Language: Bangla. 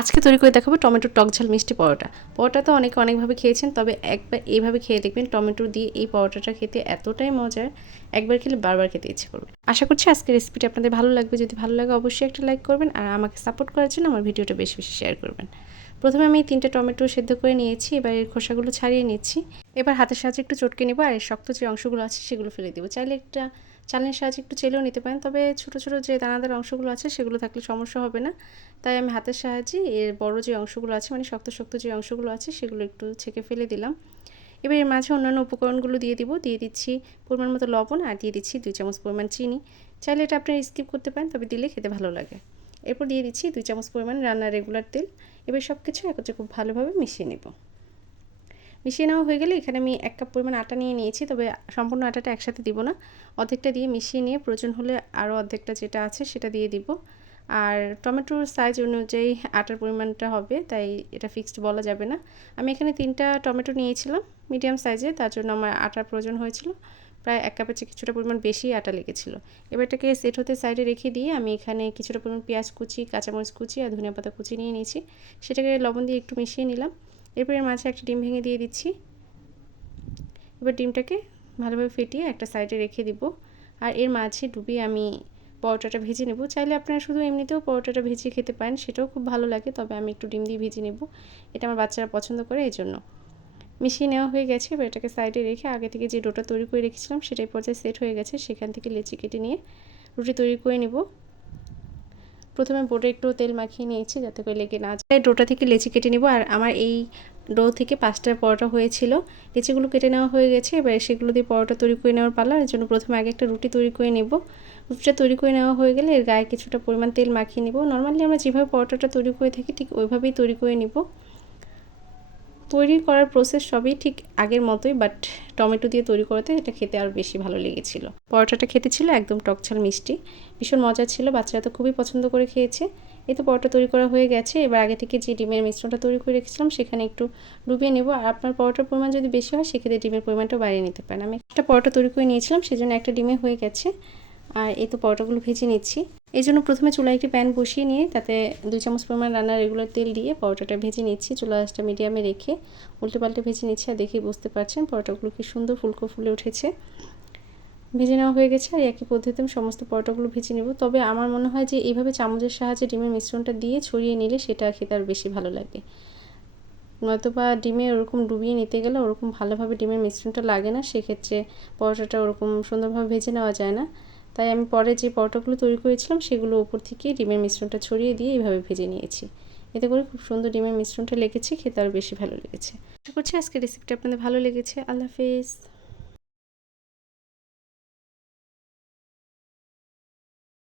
আজকে তৈরি করে দেখাবো টমেটোর টক ঝাল মিষ্টি পরোটা। পরোটা তো অনেকে অনেকভাবে খেয়েছেন, তবে একবার এইভাবে খেয়ে দেখবেন টমেটো দিয়ে এই পরোটাটা খেতে এতটাই মজার, একবার খেলে বারবার খেতে ইচ্ছে করবে। আশা করছি আজকের রেসিপিটা আপনাদের ভালো লাগবে, যদি ভালো লাগে অবশ্যই একটা লাইক করবেন আর আমাকে সাপোর্ট করার জন্য আমার ভিডিওটা বেশি বেশি শেয়ার করবেন। প্রথমে আমি তিনটে টমেটো সেদ্ধ করে নিয়েছি, এবার এর খোসাগুলো ছাড়িয়ে নিচ্ছি। এবার হাতের সাহায্যে একটু চটকে নেব আর এর শক্ত যে অংশগুলো আছে সেগুলো ফেলে দেবো। চাইলে একটা চালনির সাহায্যে একটু চেলেও নিতে পারেন। তবে ছোটো ছোটো যে দানাদার অংশগুলো আছে, সেগুলো থাকলে সমস্যা হবে না। তাই আমি হাতের সাহায্যে এর বড় যে অংশগুলো আছে মানে শক্ত শক্ত যে অংশগুলো আছে, সেগুলো একটু ছেঁকে ফেলে দিলাম। এবার এর মাঝে অন্যান্য উপকরণগুলো দিয়ে দিব। দিয়ে দিচ্ছি পরিমাণ মতো লবণ আর দিয়ে দিচ্ছি দুই চামচ পরিমাণ চিনি। চাইলে এটা আপনারা স্কিপ করতে পারেন, তবে দিলে খেতে ভালো লাগে। এরপর দিয়ে দিচ্ছি দুই চামচ পরিমাণ রান্নার রেগুলার তেল। এবার সব কিছু একত্রে খুব ভালোভাবে মিশিয়ে নেব। মিশিয়ে নেওয়া হয়ে গেলে এখানে আমি এক কাপ পরিমাণ আটা নিয়ে নিয়েছি, তবে সম্পূর্ণ আটাটা একসাথে দিব না। অর্ধেকটা দিয়ে মিশিয়ে নিয়ে প্রয়োজন হলে আরও অর্ধেকটা যেটা আছে সেটা দিয়ে দিব। আর টমেটোর সাইজ অনুযায়ী আটার পরিমাণটা হবে, তাই এটা ফিক্সড বলা যাবে না। আমি এখানে তিনটা টমেটো নিয়েছিলাম মিডিয়াম সাইজে তার জন্য আমার আটার প্রয়োজন হয়েছিল। প্রায় এক কাপের চেয়ে কিছুটা পরিমাণ বেশি আটা লেগেছিল। এবার এটাকে সেট হতে সাইডে রেখে দিয়ে আমি এখানে কিছুটা পরিমাণ পেঁয়াজ কুচি, কাঁচামরিচ কুচি আর ধনিয়া পাতা কুচি নিয়ে নিয়েছি। সেটাকে লবণ দিয়ে একটু মিশিয়ে নিলাম। এরপর এর মাঝে একটা ডিম ভেঙে দিয়ে দিচ্ছি। এবার ডিমটাকে ভালোভাবে ফেটিয়ে একটা সাইডে রেখে দিব। আর এর মাঝে ডুবিয়ে আমি পরোটাটা ভেজে নেব। চাইলে আপনারা শুধু এমনিতেও পরোটাটা ভেজে খেতে পারেন, সেটাও খুব ভালো লাগে। তবে আমি একটু ডিম দিয়ে ভেজে নেব। এটা আমার বাচ্চারা পছন্দ করে এই জন্য মিশিয়ে নেওয়া হয়ে গেছে। এবার এটাকে সাইডে রেখে আগে থেকে যে ডোটা তৈরি করে রেখেছিলাম সেটাই পর্যায়ে সেট হয়ে গেছে। সেখান থেকে লেচি কেটে নিয়ে রুটি তৈরি করে নেব। প্রথমে বোর্ডে একটু তেল মাখিয়ে নিয়েছি যাতে করে লেগে না যায়। ডোটা থেকে লেচি কেটে নিব আর আমার এই ডো থেকে পাঁচটা পরোটা হয়েছিল। লেচিগুলো কেটে নেওয়া হয়ে গেছে, এবার সেগুলো দিয়ে পরোটা তৈরি করে নেওয়ার পালা। এর জন্য প্রথমে আগে একটা রুটি তৈরি করে নেব। রুটিটা তৈরি করে নেওয়া হয়ে গেলে এর গায়ে কিছুটা পরিমাণ তেল মাখিয়ে নেব। নর্মালি আমরা যেভাবে পরোটাটা তৈরি করে থাকি ঠিক ওইভাবেই তৈরি করে নিব। তৈরি করার প্রসেস সবই ঠিক আগের মতোই বাট টমেটো দিয়ে তৈরি করতে এটা খেতে আরও বেশি ভালো লেগেছিল। পরোটাটা খেতে ছিল একদম টকঝাল মিষ্টি, ভীষণ মজা ছিল, বাচ্চারা তো খুবই পছন্দ করে খেয়েছে। এই তো পরোটা তৈরি করা হয়ে গেছে, এবার আগে থেকে যে ডিমের মিশ্রণটা তৈরি করে রেখেছিলাম সেখানে একটু ডুবিয়ে নেব, আর আপনার পরোটার পরিমাণ যদি বেশি হয়, সেক্ষেত্রে ডিমের পরিমাণটা বাড়িয়ে নিতে পারেন। আমি একটা পরোটা তৈরি করে নিয়েছিলাম, সেজন্য একটা ডিমে হয়ে গেছে। আর এই তো পরোটাগুলো ভেজে নিচ্ছি। এই জন্য প্রথমে চুলায় একটি প্যান বসিয়ে নিয়ে তাতে দুই চামচ পরিমাণ রান্নার রেগুলার তেল দিয়ে পরোটাটা ভেজে নিচ্ছি। চুলা মিডিয়ামে রেখে উল্টে পাল্টে ভেজে নিচ্ছি আর দেখেই বুঝতে পারছেন পরোটাগুলো কি সুন্দর ফুলকো ফুলে উঠেছে। ভেজে নেওয়া হয়ে গেছে আর একই পদ্ধতিতে আমি সমস্ত পরোটাগুলো ভেজে নেব। তবে আমার মনে হয় যে এইভাবে চামচের সাহায্যে ডিমের মিশ্রণটা দিয়ে ছড়িয়ে নিলে সেটা খেতে আর বেশি ভালো লাগে। নয়তোবা ডিমে ওরকম ডুবিয়ে নিতে গেলে ওরকম ভালোভাবে ডিমের মিশ্রণটা লাগে না, সেক্ষেত্রে পরোটাটা ওরকম সুন্দরভাবে ভেজে নেওয়া যায় না। তাই আমি পরে যে পরোটাগুলো তৈরি করেছিলাম, সেগুলো ওপর থেকে ডিমের মিশ্রণটা ছড়িয়ে দিয়ে এইভাবে ভেজে নিয়েছি। এতে করে খুব সুন্দর ডিমের মিশ্রণটা লেগেছে, খেতে আরও বেশি ভালো লেগেছে। আশা করছি আজকের রেসিপিটা আপনাদের ভালো লেগেছে। আল্লাহ হাফেজ।